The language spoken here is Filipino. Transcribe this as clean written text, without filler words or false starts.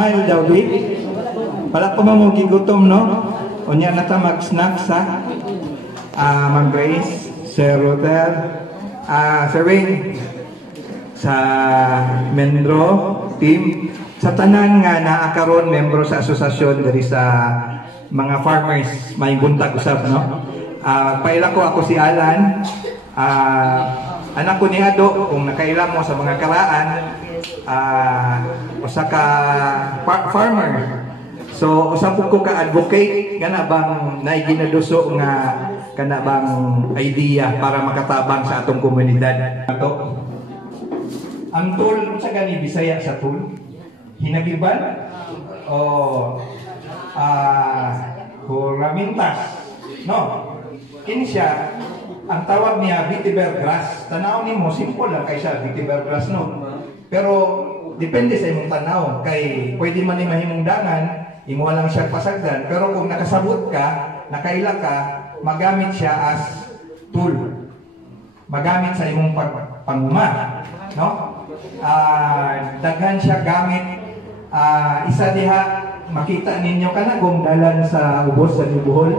Smile daw di. Wala pa mo gigutom no. Unya na ta mag-snack sa Ma'am Grace, Sir Rotel, Sir Wing, sa Mendro team, sa tanan nga naakaron membro sa asosasyon dari sa mga farmers, may buntag usab no. Paila ko ako si Alan, anak ko ni Ado, kung nakaila mo sa mga karaan, usa ka farmer. So usa ko ka advocate kana bang naiginaduso nga kana bang idea para makatabang sa atong komunidad. Ato ang tool sa gani Bisaya sa tool hinagiban o huramintas no, kini siya ang tawag niya vetiver grass. Tanaw nimo simple lang kay siya vetiver grass no, pero depende sa imong tanaw kay pwede man ni mahimong dangan imo lang siya pasagdan, pero kung nakasabot ka, nakaila ka, magamit siya as tool. Magamit sa imong panguma, no? Daghan siya gamit. Isa diha makita ninyo kana kung dalan sa ubos sa Bohol.